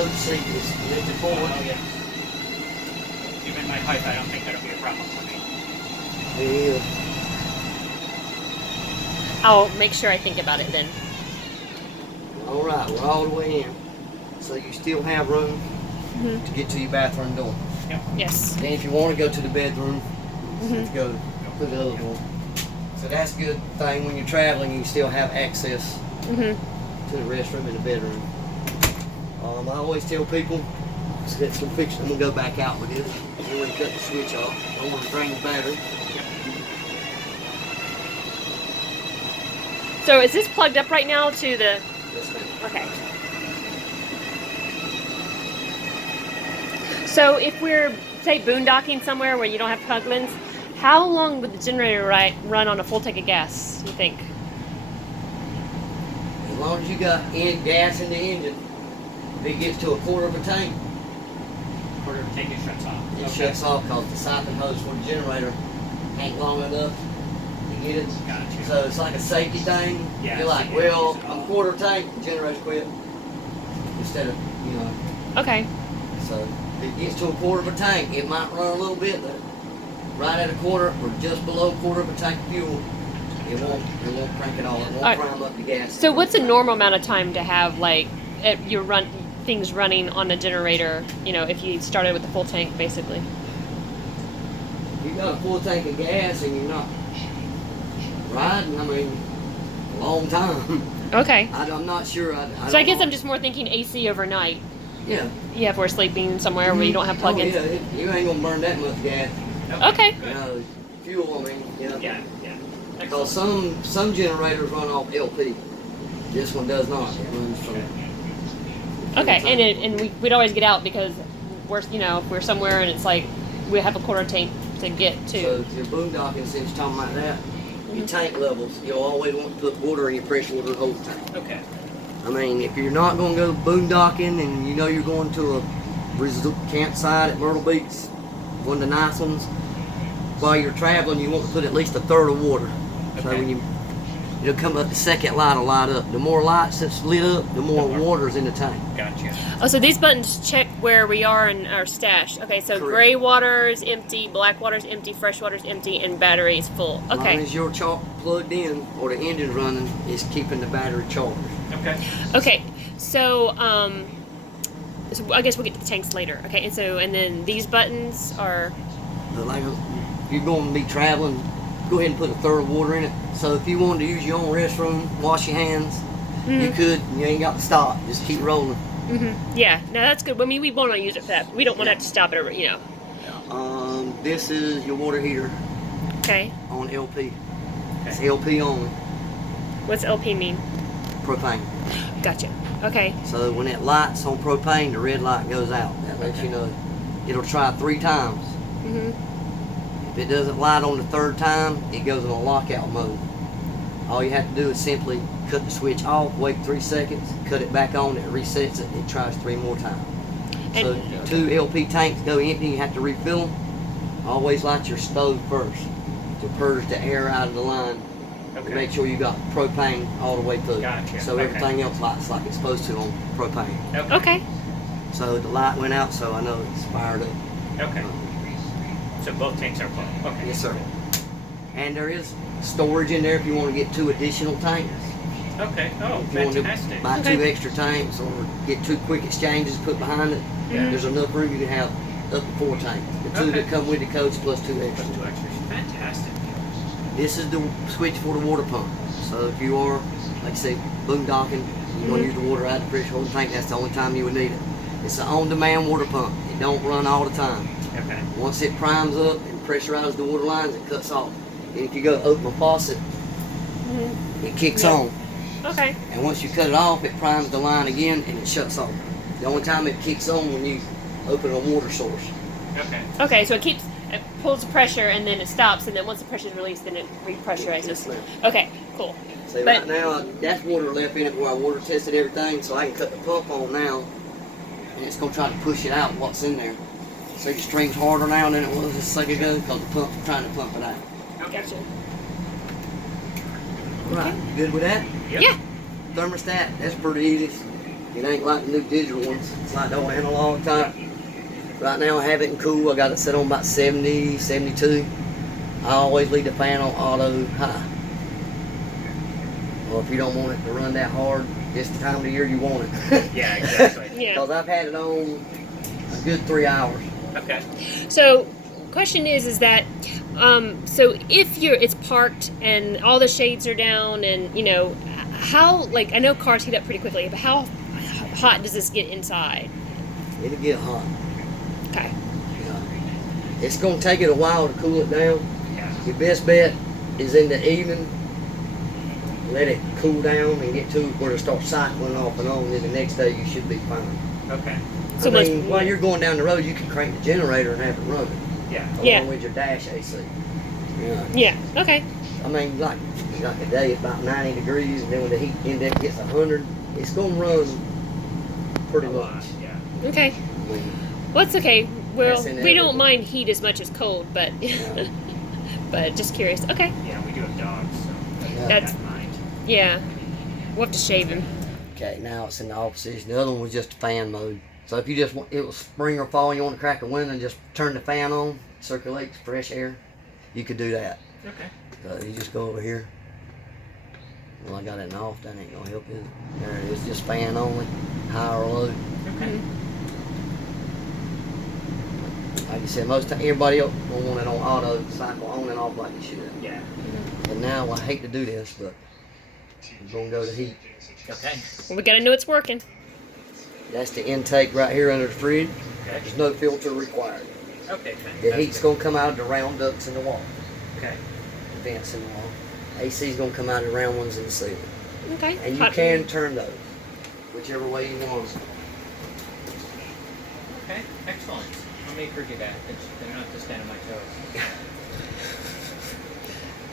coach seat is lifted forward. Oh, yeah. Given my height, I don't think that'll be a problem for me. Yeah. I'll make sure I think about it then. All right, we're all the way in. So you still have room to get to your bathroom door. Yep. Yes. Then if you want to go to the bedroom, you have to go through the other door. So that's a good thing when you're traveling, you still have access to the restroom and the bedroom. I always tell people, that's some fiction. I'm gonna go back out with this. I'm gonna cut the switch off. I don't want to drain the battery. So is this plugged up right now to the... Yes, ma'am. Okay. So if we're, say, boondocking somewhere where you don't have plug-ins, how long would the generator run on a full tank of gas, you think? As long as you got gas in the engine, if it gets to a quarter of a tank, Quarter of a tank, it shuts off. it shuts off because the siphon hose for the generator ain't long enough to get it. Gotcha. So it's like a safety thing. Yeah, You're like, so you well, use it I'm all. quarter tank, the generator quit. Instead of, Okay. so if it gets to a quarter of a tank, it might run a little bit, but right at a quarter or just below a quarter of a tank of fuel, it won't crank it all. It won't Alright. prime up the gas. So what's a normal amount of time to have, like, things running on the generator, if you started with the full tank, basically? You got a full tank of gas and you're not riding, a long time. Okay. I'm not sure. So I guess I'm just more thinking AC overnight. Yeah. Yeah, if we're sleeping somewhere where you don't have plug-ins. Oh, yeah, you ain't gonna burn that much gas. Okay. Fuel, Yeah. Because some generators run off LP. This one does not. It runs from. Okay, and we'd always get out because if we're somewhere and it's like we have a quarter tank to get to. So if you're boondocking, since you're talking about that, your tank levels, you'll always want to put water in your pressure water hold tank. Okay. If you're not going to go boondocking and you know you're going to a campsite at Myrtle Beach, one of the nice ones, while you're traveling, you want to put at least a third of water. So Okay. when it'll come up, the second light will light up. The more lights that's lit up, the more water's in the tank. Gotcha. Oh, so these buttons check where we are in our stash. Okay, so Correct. gray water is empty, black water is empty, fresh water is empty, and battery is full. As long Okay. as your chalk plugged in or the engine's running, it's keeping the battery charged. Okay. Okay. So so I guess we'll get to the tanks later. Okay, and then these buttons are. But like you're going to be traveling, go ahead and put a third of water in it. So if you wanted to use your own restroom, wash your hands, you could. You ain't got to stop. Just keep rolling. Yeah, no, that's good. We won't use it for that. We don't want to have to stop it, This is your water heater Okay. on LP. It's Okay. LP only, What's LP mean? propane. Gotcha. Okay. So when it lights on propane, the red light goes out. That lets you know. It'll try 3 times. If it doesn't light on the 3rd time, it goes in a lockout mode. All you have to do is simply cut the switch off, wait 3 seconds, cut it back on, it resets it, it tries 3 more times. So And 2 LP tanks go empty, you have to refill them. Always light your stove first to purge the air out of the line. To Okay. make sure you got propane all the way through. Gotcha. So Okay. everything else lights like it's supposed to on propane. okay. So the light went out, so I know it's fired up. Okay. So both tanks are full. Okay. Yes, sir. And there is storage in there if you want to get 2 additional tanks. Okay. Oh, If you want to fantastic. buy Okay. 2 extra tanks or get 2 quick exchanges put behind it, Yeah. there's enough room you can have up to 4 tanks. The 2 Okay. that come with the coach plus 2 Plus extras. 2 extras. Fantastic. This is the switch for the water pump. So if you are, like I say, boondocking, you're going to use the water out of the pressure holding tank, that's the only time you would need it. It's an on-demand water pump. It don't run all the time. Okay. Once it primes up and pressurizes the water lines, it cuts off. And if you go open a faucet, it kicks Yeah. on. Okay. And once you cut it off, it primes the line again and it shuts off. The only time it kicks on when you open a water source. Okay. Okay. So it pulls the pressure and then it stops, and then once the pressure is released, then it repressurizes. Yes, ma'am. Okay. Cool. See, But- right now, that's water left in it where I water tested everything, so I can cut the pump on now, and it's going to try to push it out what's in there. So your stream's harder now than it was a second ago because the pump's trying to pump it out. Okay. Gotcha. Right, you good with that? Yep. Yeah. Thermostat, that's pretty easy. It ain't like the new digital ones. It's like the old analog type. Right now I have it in cool. I got it set on about 70, 72. I always leave the fan on auto high. Well, if you don't want it to run that hard, this time of the year you want it. Yeah, exactly. Yeah. Because I've had it on a good 3 hours. Okay. So, question is that, so if it's parked and all the shades are down and, you know, how, like, I know cars heat up pretty quickly, but how hot does this get inside? It'll get hot. Okay. Yeah. It's going to take it a while to cool it down. Yeah. Your best bet is in the evening. Let it cool down and get to where it starts cycling off and on. Then the next day you should be fine. Okay. So I mean, while you're going down the road, you can crank the generator and have it running. Yeah. Along with your dash AC. Yeah. Yeah. Okay. I mean, like a day it's about 90 degrees, and then when the heat index gets 100, it's going to run pretty A much. lot, yeah. Okay. I mean, Well, it's okay. Well, That's we inevitable. don't mind heat as much as cold, but Yeah. but just curious. Okay. Yeah, we do have dogs, so Yeah. That's- that in mind. Yeah. We'll have to shave him. Okay, now it's in the off position. The other one was just fan mode. So if you just want, it was spring or fall, you want to crack a window and just turn the fan on, circulates fresh air, you could do that. Okay. You just go over here. Well, I got it in off. That ain't gonna help it. There it is, just fan only, high or low. Okay. Like you said, everybody else will want it on auto, cycle on and off like you should. Yeah. And now I hate to do this, but we're gonna go to heat. Okay. Well, we gotta know it's working. That's the intake right here under the fridge. Okay. There's no filter required. Okay. The heat's gonna come out of the round ducts in the wall, Okay. the vents in the wall. AC's gonna come out of the round ones in the ceiling. Okay. And you Hot- can turn those, whichever way you want. Okay. Excellent. I'll make her do that. They're not to stand on my toes.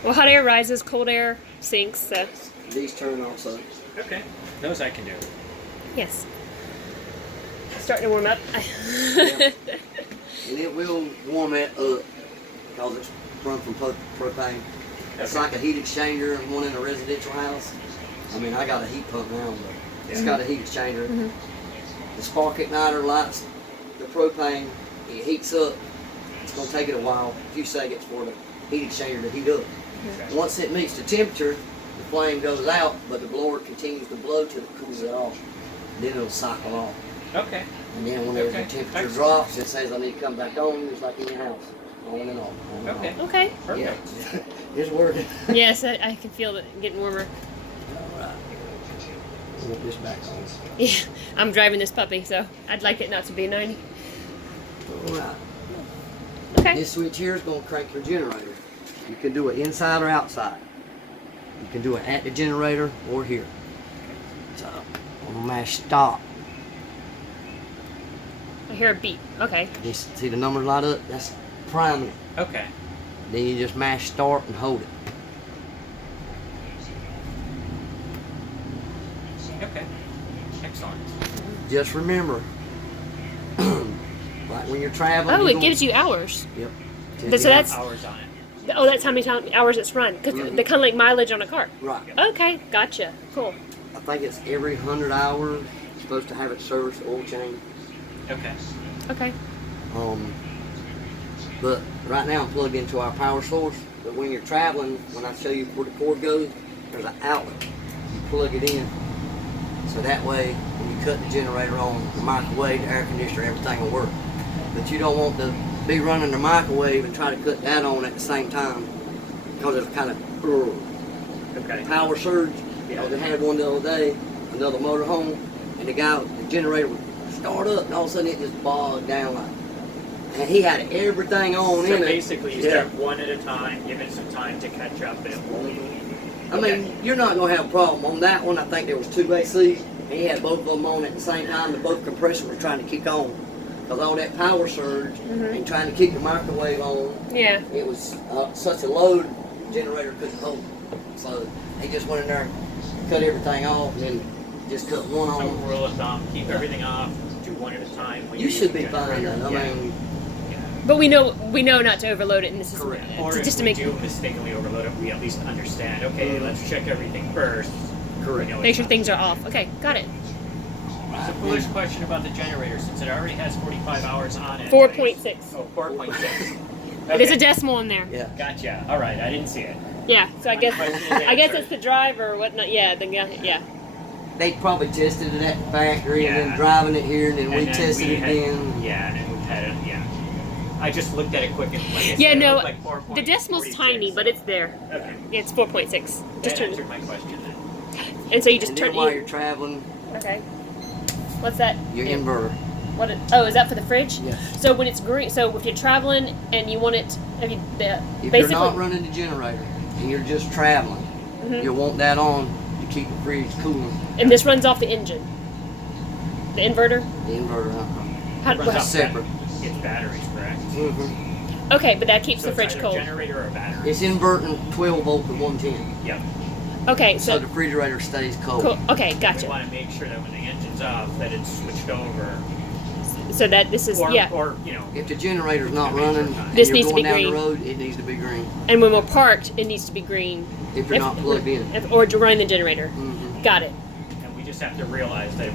Well, hot air rises, cold air sinks. So These turn also. Okay. Those I can do. yes. Starting to warm up. And it will warm it up because it's run from propane. It's Okay. like a heat exchanger and one in a residential house. I mean, I got a heat pump now, but it's got a heat exchanger. The spark igniter lights the propane. It heats up. It's going to take it a while, a few seconds for the heat exchanger to heat up. Once it meets the temperature, the flame goes out, but the blower continues to blow till it cools it off. Then it'll cycle off. Okay. And then whenever Okay. the temperature Excellent. drops, it says I need to come back on, just like in your house. On and off. On and Okay. off. Okay. Perfect. Yeah. It's working. Yes, I can feel it getting warmer. Alright. Put this back on. Yeah, I'm driving this puppy, so I'd like it not to be 90. Alright. Okay. This switch here is going to crank your generator. You can do it inside or outside. You can do it at the generator or here. So, I'm going to mash stop. I hear a beep. Okay. You see the numbers light up? That's priming it. Okay. Then you just mash start and hold it. Okay. Excellent. Just remember, like when you're traveling. Oh, it gives you hours. Yep. So that's Hours on it. oh, that's how many hours it's run because Mhm. they're kind of like mileage on a car. Right. Okay, gotcha. Cool. I think it's every 100 hours. You're supposed to have it service oil change. Okay. Okay. But right now I'm plugged into our power source. But when you're traveling, when I show you where the cord goes, there's an outlet. You plug it in. So that way, when you cut the generator on, the microwave, the air conditioner, everything will work. But you don't want to be running the microwave and try to cut that on at the same time because it's kind of Okay. power surge. Yeah. They had one the other day, another motor home, and the generator would start up, and all of a sudden it just bogged down like. And he had everything on So in it. basically, you Yeah. start one at a time, give it some time to catch up, and it won't. I mean, you're not going to have a problem. On that one, I think there was 2 ACs, and he had both of them on at the same time, and both compressors were trying to kick on. Because all that power surge and trying to keep the microwave on, Yeah. it was such a load, the generator couldn't hold it. So he just went in there, cut everything off, and then just cut one So on. rule of thumb, keep everything off, do one at a time. When You you're should be using the fine generator. then. I Yeah. mean, But we know not to overload it, and this is Correct. Or just if to we make do mistakenly overload it, we at least understand, okay, let's check everything first. correct. We know make it's sure not- things are off. Okay, got it. There's a foolish question about the generator since it already has 45 hours on it. 4.6. Oh, 4.6. It is a decimal in there. Yeah. Gotcha. All right, I didn't see it. Yeah. So I guess Question is I guess answered. it's the driver or whatnot. Yeah. Yeah. They probably tested it at the factory and Yeah. then driving it here, and then we And then tested we it had- again. Yeah, and then we had it. Yeah. I just looked at it quick and like I said, Yeah. it No. looked like 4.46. The decimal's tiny, but it's there. Okay. It's 4.6. That Just turn. answered my question then. And so you just And turn. then while you're traveling, Okay. What's that? your inverter. What? Is that for the fridge? Yes. So when it's green, so if you're traveling and you want it, if you If basically. you're not running the generator and you're just traveling, Mhm. you'll want that on to keep the fridge cooling. And this runs off the engine. The inverter. The inverter, How, Runs well, off separate. It's batteries, correct? Mm-hmm. okay, but that keeps So the it's fridge either cold. generator or battery. It's inverting 12 volt to 110, Yep. Okay, so so the refrigerator stays cold. cool. Okay, We gotcha. want to make sure that when the engine's off, that it's switched over. So that this is Or, yeah. or you know, If the generator's not Make sure running it's not. and This you're needs to going be down green. the road, it needs to be green. And when we're parked, it needs to be green. If you're not plugged in. Or to run the generator. Mm-hmm. Got it. and we just have to realize that if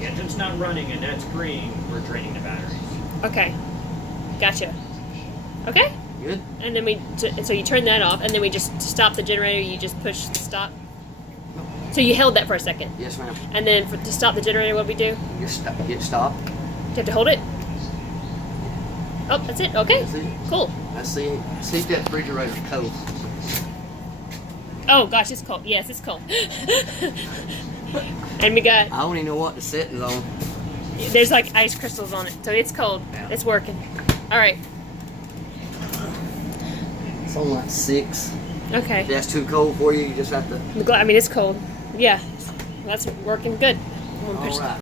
the engine's not running and that's green, we're draining the batteries. Okay, gotcha. Okay, Good? and then so you turn that off, and then we just stop the generator. You just push stop. So you held that for a second, Yes, ma'am. and then to stop the generator, what do we do? You hit stop. Do you have to hold it? Oh, that's it. Okay, That's it. cool. Let's see if that refrigerator's cold. Oh gosh, it's cold. Yes, it's cold. And we got I don't even know what the setting's on. there's like ice crystals on it, so it's cold. Yeah. It's working. All right. It's on like 6. Okay. If that's too cold for you, you just have to. I mean, it's cold. Yeah, that's working good. I'm gonna push All right.